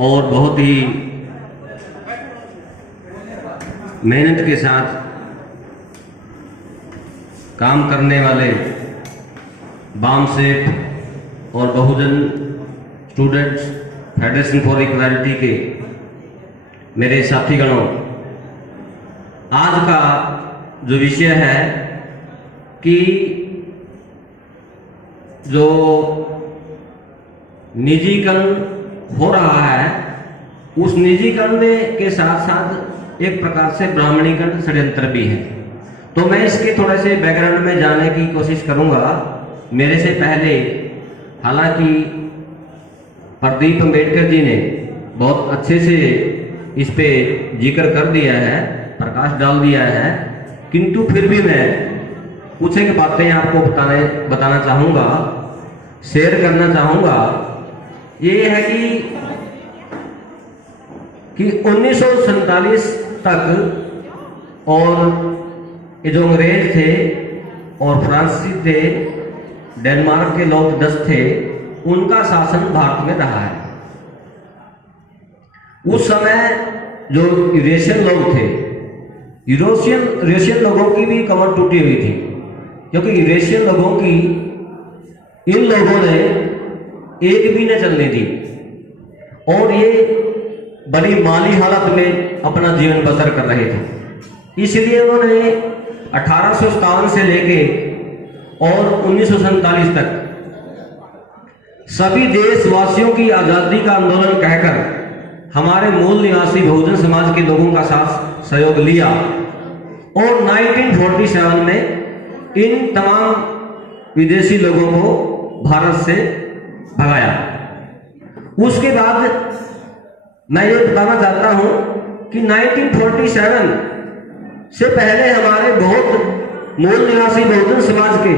और बहुत ही मेहनत के साथ काम करने वाले बाम सेठ और बहुजन स्टूडेंट्स फेडरेशन फॉर इक्वालिटी के मेरे साथीगणों, आज का जो विषय है कि जो निजीकरण हो रहा है, उस निजीकरण के साथ साथ एक प्रकार से ब्राह्मणीकरण षड्यंत्र भी है। तो मैं इसके थोड़े से बैकग्राउंड में जाने की कोशिश करूंगा। मेरे से पहले हालांकि प्रदीप अम्बेडकर जी ने बहुत अच्छे से इस पे जिक्र कर दिया है, प्रकाश डाल दिया है, किंतु फिर भी मैं कुछ एक बातें आपको बताना चाहूँगा, शेयर करना चाहूँगा। ये है कि 1947 तक और ये जो अंग्रेज थे और फ्रांसीसी थे, डेनमार्क के लोग 10 थे, उनका शासन भारत में रहा है। उस समय जो यूरेशियन लोग थे, यूरेशियन लोगों की भी कमर टूटी हुई थी, क्योंकि यूरेशियन लोगों की इन लोगों ने एक भी न चलने दी और ये बड़ी माली हालत में अपना जीवन बसर कर रहे थे। इसलिए उन्होंने 1857 से लेके और 1947 तक सभी देशवासियों की आजादी का आंदोलन कहकर हमारे मूल निवासी बहुजन समाज के लोगों का साथ सहयोग लिया और 1947 में इन तमाम विदेशी लोगों को भारत से भगाया। उसके बाद मैं ये बताना चाहता हूं कि 1947 से पहले हमारे बहुत मूल निवासी बहुजन समाज के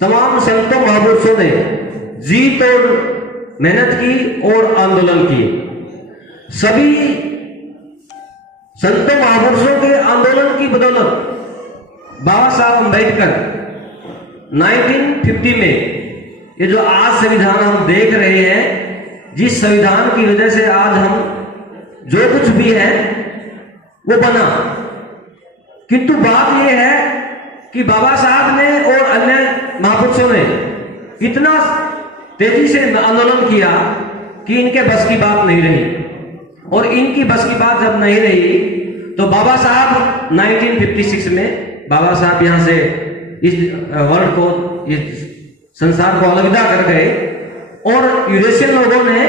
तमाम संतों महापुरुषों ने जी तोड़ मेहनत की और आंदोलन किए। सभी संतों महापुरुषों के आंदोलन की बदौलत बाबा साहब अम्बेडकर 1950 में ये जो आज संविधान हम देख रहे हैं, जिस संविधान की वजह से आज हम जो कुछ भी है वो बना, किंतु बात यह है कि बाबा साहब ने और अन्य महापुरुषों ने इतना तेजी से आंदोलन किया कि इनके बस की बात नहीं रही। और इनकी बस की बात जब नहीं रही तो बाबा साहब 1956 में बाबा साहब यहां से इस वर्ल्ड को, इस संसार को अलविदा कर गए और यूरेशियन लोगों ने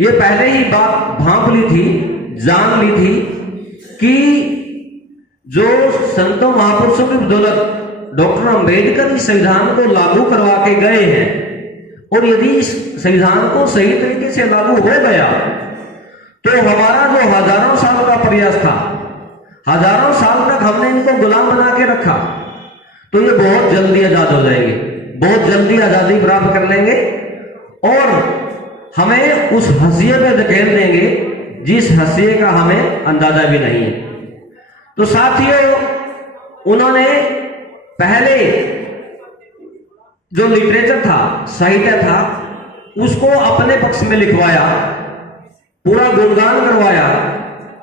ये पहले ही बात भांप ली थी, जान ली थी कि जो संतों महापुरुषों की बदौलत डॉक्टर अंबेडकर इस संविधान को लागू करवा के गए हैं और यदि इस संविधान को सही तरीके से लागू हो गया तो हमारा जो हजारों साल का प्रयास था, हजारों साल तक हमने इनको गुलाम बना के रखा, तो ये बहुत जल्दी आजाद हो जाएंगे, बहुत जल्दी आजादी प्राप्त कर लेंगे और हमें उस हंसिए पे धकेल देंगे जिस हंसिए का हमें अंदाजा भी नहीं है। तो साथियों, उन्होंने पहले जो लिटरेचर था, साहित्य था, उसको अपने पक्ष में लिखवाया, पूरा गुणगान करवाया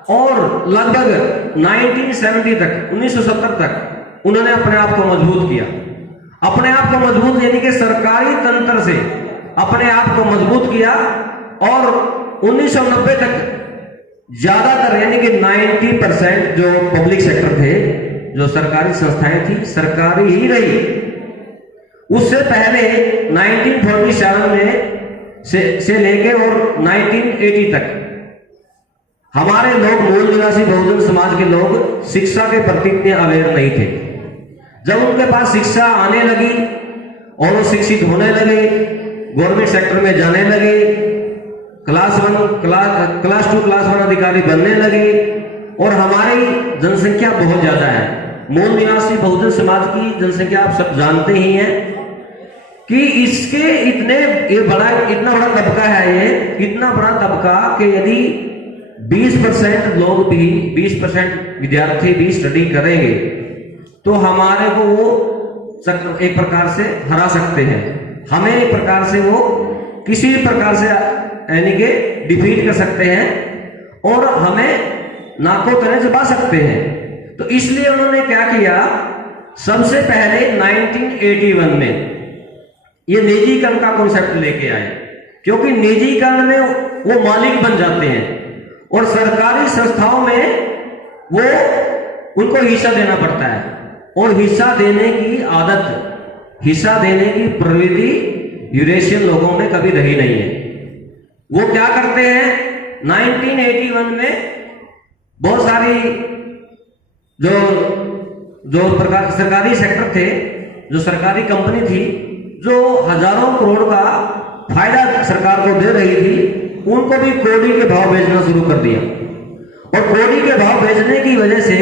और लगभग 1970 तक, 1970 तक उन्होंने अपने आप को मजबूत किया। अपने आप को मजबूत यानी कि सरकारी तंत्र से अपने आप को मजबूत किया और 1990 तक ज्यादातर यानी कि 90% जो पब्लिक सेक्टर थे, जो सरकारी संस्थाएं थी, सरकारी ही रही। उससे पहले 1947 में से लेके और 1980 तक हमारे लोग, मूल निवासी बहुजन समाज के लोग शिक्षा के प्रति इतने अवेयर नहीं थे। जब उनके पास शिक्षा आने लगी और वो शिक्षित होने लगे, गवर्नमेंट सेक्टर में जाने लगे, क्लास 2 क्लास 1 अधिकारी बनने लगे और हमारी जनसंख्या बहुत ज्यादा है। मूल निवासी बहुजन समाज की जनसंख्या आप सब जानते ही हैं कि इसके इतना बड़ा तबका है, ये इतना बड़ा तबका कि यदि 20% लोग भी, 20% विद्यार्थी भी स्टडी करेंगे तो हमारे को वो एक प्रकार से हरा सकते हैं। हमें एक प्रकार से वो किसी प्रकार से यानी कि डिफीट कर सकते हैं और हमें नाको तने चबा सकते हैं। तो इसलिए उन्होंने क्या किया, सबसे पहले 1981 में ये निजीकरण का कॉन्सेप्ट लेके आए, क्योंकि निजीकरण में वो मालिक बन जाते हैं और सरकारी संस्थाओं में वो उनको हिस्सा देना पड़ता है, और हिस्सा देने की आदत, हिस्सा देने की प्रवृत्ति यूरेशियन लोगों में कभी रही नहीं है। वो क्या करते हैं, 1981 में बहुत सारी जो सरकारी सेक्टर थे, जो सरकारी कंपनी थी, जो हजारों करोड़ का फायदा सरकार को दे रही थी, उनको भी कौड़ी के भाव बेचना शुरू कर दिया। और कौड़ी के भाव बेचने की वजह से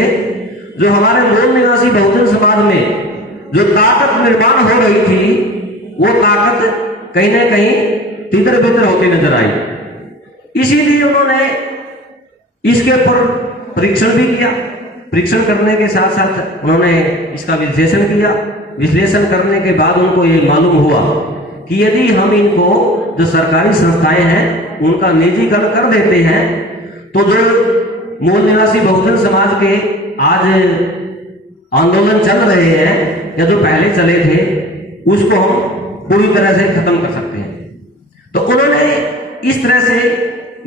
जो हमारे मूल निवासी बहुजन समाज में जो ताकत निर्माण हो रही थी, वो ताकत कहीं ना कहीं तितर बितर होती नजर आई। इसीलिए उन्होंने इसके ऊपर परीक्षण भी किया। परीक्षण करने के साथ साथ उन्होंने इसका विश्लेषण किया। विश्लेषण करने के बाद उनको ये मालूम हुआ कि यदि हम इनको, जो सरकारी संस्थाएं हैं, उनका निजीकरण कर देते हैं, तो जो मूल निवासी बहुजन समाज के आज आंदोलन चल रहे हैं या जो पहले चले थे, उसको हम पूरी तरह से खत्म कर सकते हैं। तो उन्होंने इस तरह से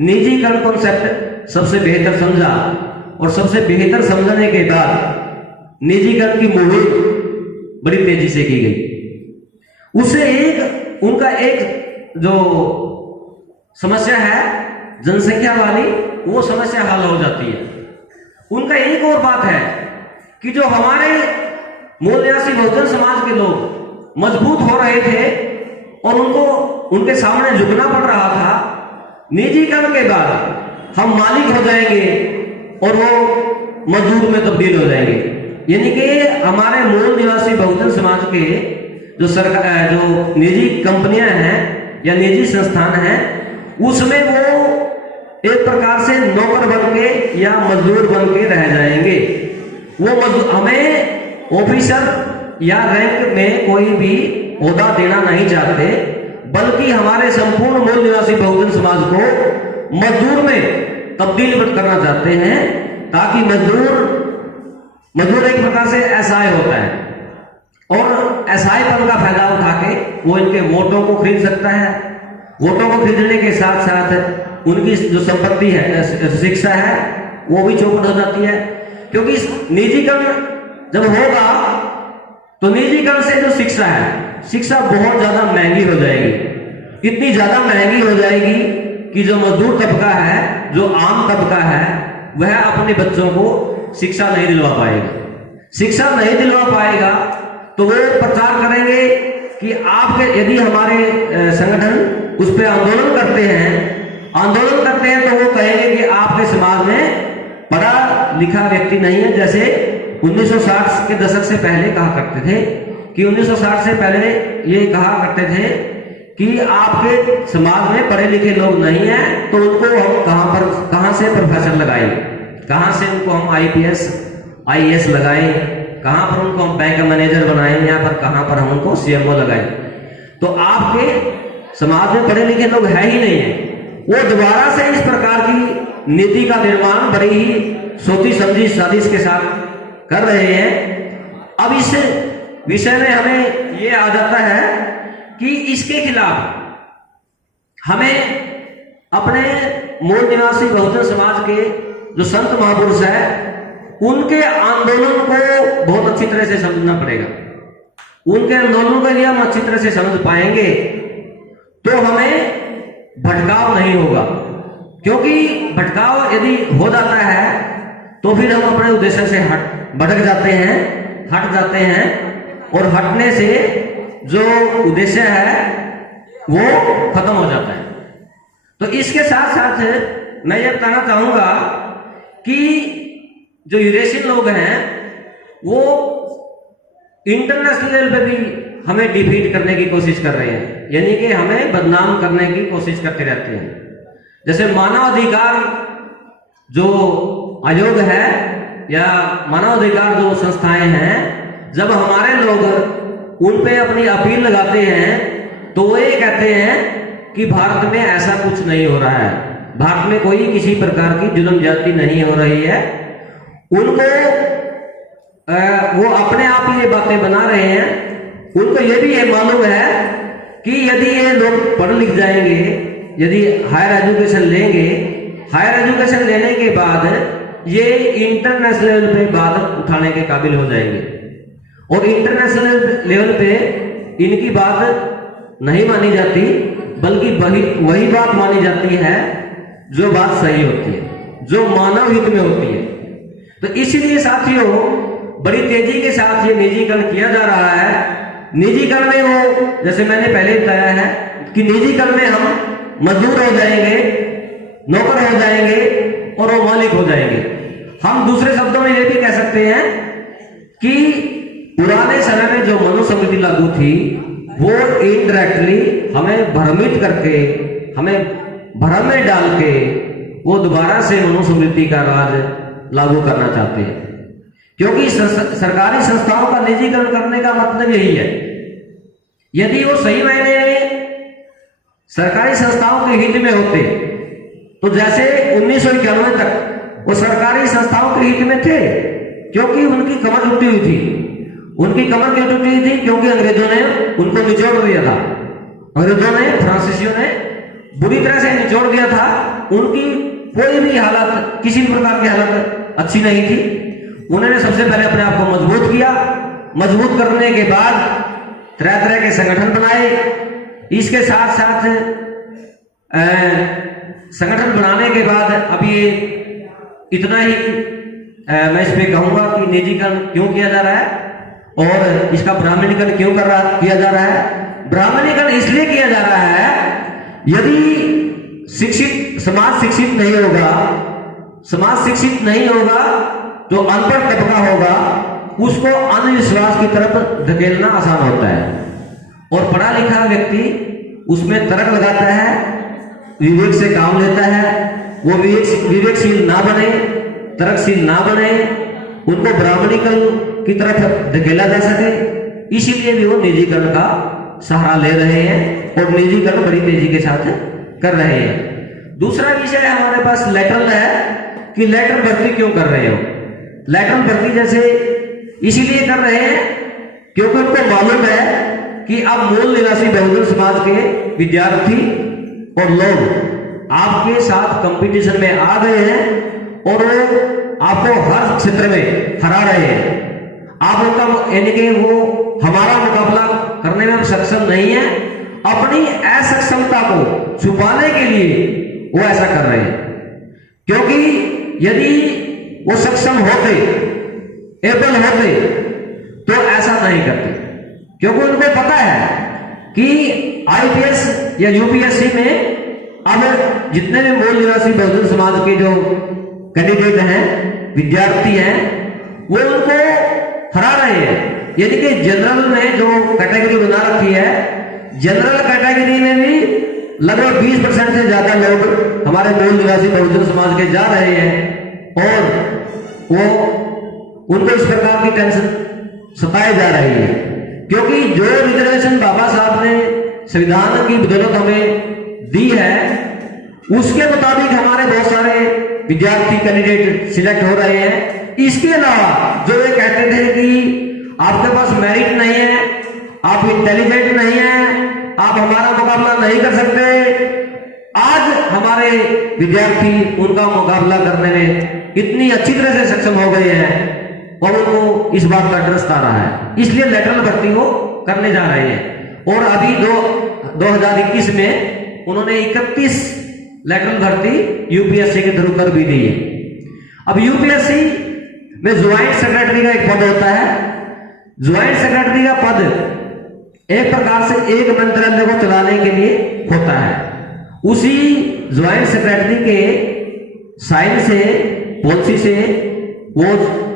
निजीकरण कॉन्सेप्ट सबसे बेहतर समझा, और सबसे बेहतर समझने के बाद निजीकरण की मुहिम बड़ी तेजी से की गई। उससे उनका एक जो समस्या है जनसंख्या वाली, वो समस्या हल हो जाती है। उनका एक और बात है कि जो हमारे मूल निवासी बहुजन समाज के लोग मजबूत हो रहे थे और उनको उनके सामने झुकना पड़ रहा था, निजीकरण के बाद हम मालिक हो जाएंगे और वो मजदूर में तब्दील हो जाएंगे। यानी कि हमारे मूल निवासी बहुजन समाज के जो निजी कंपनियां हैं या निजी संस्थान हैं, उसमें वो एक प्रकार से नौकर बन के या मजदूर बन के रह जाएंगे। वो मजदूर, हमें ऑफिसर या रैंक में कोई भी ओहदा देना नहीं चाहते, बल्कि हमारे संपूर्ण मूल निवासी बहुजन समाज को मजदूर में तब्दील करना चाहते हैं, ताकि मजदूर एक प्रकार से एसआई होता है, और एसआई पद का फायदा उठा के वो इनके वोटों को खरीद सकता है। वोटों को खरीदने के साथ साथ उनकी जो संपत्ति है, शिक्षा है, वो भी चौपट हो जाती है। क्योंकि निजीकरण जब होगा तो निजीकरण से जो शिक्षा है, शिक्षा बहुत ज्यादा महंगी हो जाएगी। इतनी ज्यादा महंगी हो जाएगी कि जो मजदूर तबका है, जो आम तबका है, वह अपने बच्चों को शिक्षा नहीं दिलवा पाएगा। शिक्षा नहीं दिलवा पाएगा तो वो प्रचार करेंगे कि आपके, यदि हमारे संगठन उस पर आंदोलन करते हैं तो वो कहेंगे कि आपके समाज में पढ़ा लिखा व्यक्ति नहीं है। जैसे 1960 के दशक से पहले कहा करते थे कि 1960 से पहले ये कहा करते थे कि आपके समाज में पढ़े लिखे लोग नहीं हैं, तो उनको हम कहां से प्रोफेसर लगाएं, कहां से उनको हम आईपीएस आईएएस लगाएं, कहां पर उनको हम बैंक मैनेजर बनाएं, या पर कहां पर हम उनको सीएमओ लगाएं। तो आपके समाज में पढ़े लिखे लोग है ही नहीं है। वो दोबारा से इस प्रकार की नीति का निर्माण बड़ी ही सोची समझी साजिश के साथ कर रहे हैं। अब इस विषय में हमें ये आ जाता है कि इसके खिलाफ हमें अपने मूल निवासी बहुजन समाज के जो संत महापुरुष है, उनके आंदोलन को बहुत अच्छी तरह से समझना पड़ेगा। उनके आंदोलन को यदि हम अच्छी तरह से समझ पाएंगे तो हमें भटकाव नहीं होगा, क्योंकि भटकाव यदि हो जाता है तो फिर हम अपने उद्देश्य से भटक जाते हैं, हट जाते हैं, और हटने से जो उद्देश्य है वो खत्म हो जाता है। तो इसके साथ साथ मैं ये बताना चाहूंगा कि जो यूरेशियन लोग हैं वो इंटरनेशनल लेवल पे भी हमें डिफीट करने की कोशिश कर रहे हैं, यानी कि हमें बदनाम करने की कोशिश करते रहते हैं। जैसे मानवाधिकार जो आयोग है या मानवाधिकार जो संस्थाएं हैं, जब हमारे लोग उन पे अपनी अपील लगाते हैं तो वो ये कहते हैं कि भारत में ऐसा कुछ नहीं हो रहा है, भारत में कोई किसी प्रकार की जुल्म ज्यादती नहीं हो रही है। उनको वो अपने आप ये बातें बना रहे हैं। उनको ये भी ये मालूम है कि यदि ये लोग पढ़ लिख जाएंगे, यदि हायर एजुकेशन लेंगे, हायर एजुकेशन लेने के बाद ये इंटरनेशनल लेवल पे बात उठाने के काबिल हो जाएंगे, और इंटरनेशनल लेवल पे इनकी बात नहीं मानी जाती, बल्कि वही बात मानी जाती है जो बात सही होती है, जो मानव हित में होती है। तो इसीलिए साथियों बड़ी तेजी के साथ ये निजीकरण किया जा रहा है। निजीकरण में वो, जैसे मैंने पहले बताया है कि निजीकरण में हम मजदूर हो जाएंगे, नौकर हो जाएंगे और वो मालिक हो जाएंगे। हम दूसरे शब्दों में ये भी कह सकते हैं कि पुराने समय में जो मनुस्मृति लागू थी वो इनडायरेक्टली हमें भ्रमित करके, हमें भ्रम में डाल के वो दोबारा से मनुस्मृति का राज लागू करना चाहते हैं, क्योंकि सरकारी संस्थाओं का निजीकरण करने का मतलब यही है। यदि वो सही मायने में सरकारी संस्थाओं के हित में होते तो जैसे 1991 तक वो सरकारी संस्थाओं के हित में थे, क्योंकि उनकी कमर टूटी हुई थी। उनकी कमर क्यों टूटी हुई थी? क्योंकि अंग्रेजों ने उनको निचोड़ दिया था। अंग्रेजों ने, फ्रांसीसियों ने बुरी तरह से निचोड़ दिया था। उनकी कोई भी हालत, किसी भी प्रकार की हालत अच्छी नहीं थी। उन्होंने सबसे पहले अपने आप को मजबूत किया। मजबूत करने के बाद तरह तरह के संगठन बनाए। इसके साथ साथ संगठन बनाने के बाद अब ये इतना ही मैं इस पे कहूंगा कि निजीकरण क्यों किया जा रहा है और इसका ब्राह्मणीकरण क्यों किया जा रहा है। ब्राह्मणीकरण इसलिए किया जा रहा है, यदि समाज शिक्षित नहीं होगा, समाज शिक्षित नहीं होगा जो अनपढ़ तबका होगा उसको अंधविश्वास की तरफ धकेलना आसान होता है, और पढ़ा लिखा व्यक्ति उसमें तर्क लगाता है, विवेक से काम लेता है। वो विवेकशील ना बने, तर्कशील ना बने, उनको ब्राह्मणीकरण की तरफ धकेला जा सके, इसीलिए भी वो निजीकरण का सहारा ले रहे हैं और निजीकरण बड़ी तेजी के साथ कर रहे हैं। दूसरा विषय हमारे पास लेटरल है कि लेटरल भर्ती क्यों कर रहे हो। लेटरल भर्ती जैसे इसीलिए कर रहे हैं क्योंकि उनको मालूम है कि अब मूल निवासी बहुजन समाज के विद्यार्थी और लोग आपके साथ कंपटीशन में आ गए हैं और वो आपको हर क्षेत्र में हरा रहे हैं। आप उनका, यानी कि वो हमारा मुकाबला करने में सक्षम नहीं है। अपनी असक्षमता को छुपाने के लिए वो ऐसा कर रहे हैं, क्योंकि यदि वो सक्षम होते, एबल होते, तो ऐसा नहीं करते, क्योंकि उनको पता है कि आईपीएस या यूपीएससी में अब जितने भी मूल निवासी बहुजन समाज के जो कैंडिडेट हैं, विद्यार्थी हैं, वो उनको हरा रहे हैं। यानी कि जनरल में जो कैटेगरी बना रखी है, जनरल कैटेगरी में भी लगभग 20% से ज्यादा लोग हमारे मूल निवासी बहुजन समाज के जा रहे हैं, और वो उनको इस प्रकार की टेंशन सताई जा रही है, क्योंकि जो रिजर्वेशन बाबा साहब ने संविधान की बदौलत हमें दी है उसके मुताबिक हमारे बहुत सारे विद्यार्थी कैंडिडेट सिलेक्ट हो रहे हैं। इसके अलावा जो ये कहते थे कि आपके पास मेरिट नहीं है, आप इंटेलिजेंट नहीं है, आप हमारा मुकाबला नहीं कर सकते, आज हमारे विद्यार्थी उनका मुकाबला करने में इतनी अच्छी तरह से सक्षम हो गए हैं और उनको इस बात का डर सता रहा है, इसलिए लेटरल भर्ती वो करने जा रहे हैं। और अभी 2021 में उन्होंने 31 लेटरल भर्ती यूपीएससी के थ्रू कर भी दी है। अब यूपीएससी में ज्वाइंट सेक्रेटरी का एक पद होता है। ज्वाइंट सेक्रेटरी का पद एक प्रकार से एक मंत्रालय को चलाने के लिए होता है। उसी ज्वाइंट सेक्रेटरी के साइन से, पॉलिसी से वो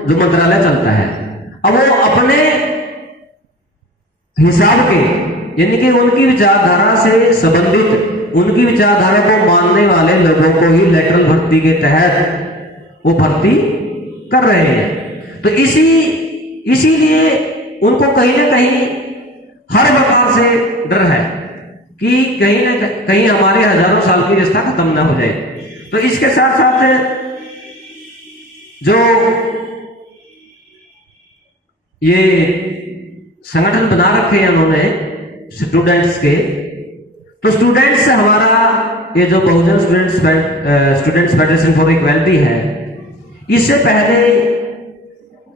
जो मंत्रालय चलता है, अब वो अपने हिसाब के, यानी कि उनकी विचारधारा से संबंधित, उनकी विचारधारा को मानने वाले लोगों को ही लेटरल भर्ती के तहत वो भर्ती कर रहे हैं। तो इसीलिए उनको कहीं ना कहीं हर प्रकार से डर है कि कहीं ना कहीं हमारे हजारों साल की व्यवस्था खत्म ना हो जाए। तो इसके साथ साथ जो ये संगठन बना रखे हैं उन्होंने स्टूडेंट्स के, तो स्टूडेंट्स हमारा ये जो बहुजन स्टूडेंट्स फेडरेशन फॉर इक्वालिटी है, इससे पहले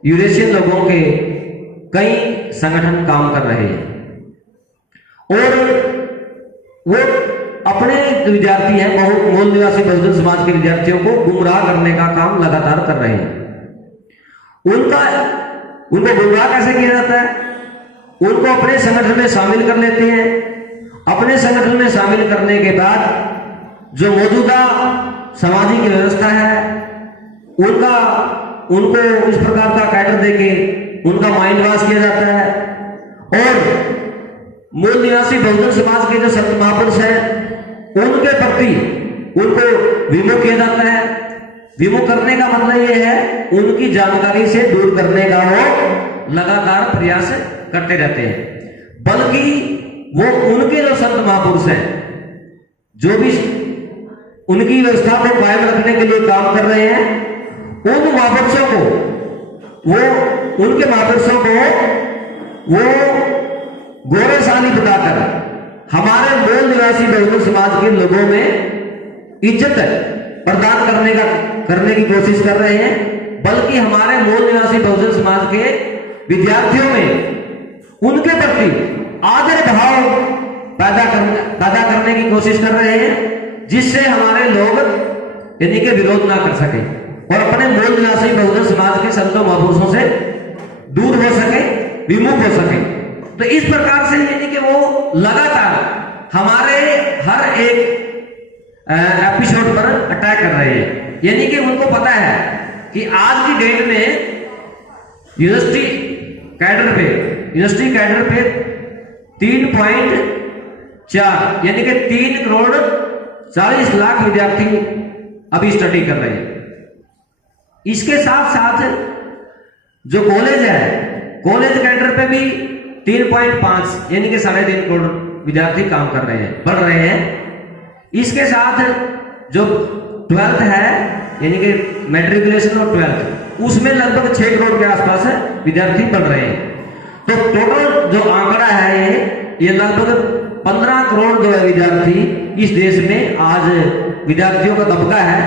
यूरेशियन लोगों के कई संगठन काम कर रहे हैं और वो अपने विद्यार्थी हैं मूल निवासी बहुजन समाज के विद्यार्थियों को गुमराह करने का काम लगातार कर रहे हैं। उनको गुमराह कैसे किया जाता है? उनको अपने संगठन में शामिल कर लेते हैं। अपने संगठन में शामिल करने के बाद जो मौजूदा सामाजिक व्यवस्था है उनको इस प्रकार का कैडर देके उनका माइंड वॉश किया जाता है और मूल निवासी बहुजन समाज के जो संत महापुरुष हैं उनके प्रति उनको विमुख किया जाता है। विमुख करने का मतलब यह है उनकी जानकारी से दूर करने का वो लगातार प्रयास करते रहते हैं। बल्कि वो उनके जो संत महापुरुष हैं जो भी उनकी व्यवस्था को कायम रखने के लिए काम कर रहे हैं, उन महापुरुषों को उनके महापुरुषों को वो गौरवशाली बताकर हमारे मूल निवासी बहुजन समाज के लोगों में इज्जत प्रदान करने की कोशिश कर रहे हैं। बल्कि हमारे मूल निवासी बहुजन समाज के विद्यार्थियों में उनके प्रति आदर भाव पैदा करने की कोशिश कर रहे हैं, जिससे हमारे लोग यानी कि विरोध ना कर सके और अपने मूल निवासी बहुजन समाज के संतों महापुरुषों से दूर हो सके, विमुख हो सके। तो इस प्रकार से यानी कि वो लगातार हमारे हर एक एपिसोड पर अटैक कर रहे हैं। यानी कि उनको पता है कि आज की डेट में यूनिवर्सिटी कैडर पे 3.4 यानी कि 3 करोड़ 40 लाख विद्यार्थी अभी स्टडी कर रहे हैं। इसके साथ साथ जो कॉलेज है, कॉलेज कैडर पे भी 3.5 यानी कि 3.5 करोड़ विद्यार्थी काम कर रहे हैं, बढ़ रहे हैं। इसके साथ जो 12th है यानी कि मैट्रिकुलेशन और 12th, उसमें लगभग 6 करोड़ के आसपास विद्यार्थी बढ़ रहे हैं। तो टोटल जो आंकड़ा है ये लगभग 15 करोड़ जो है विद्यार्थी इस देश में आज विद्यार्थियों का तबका है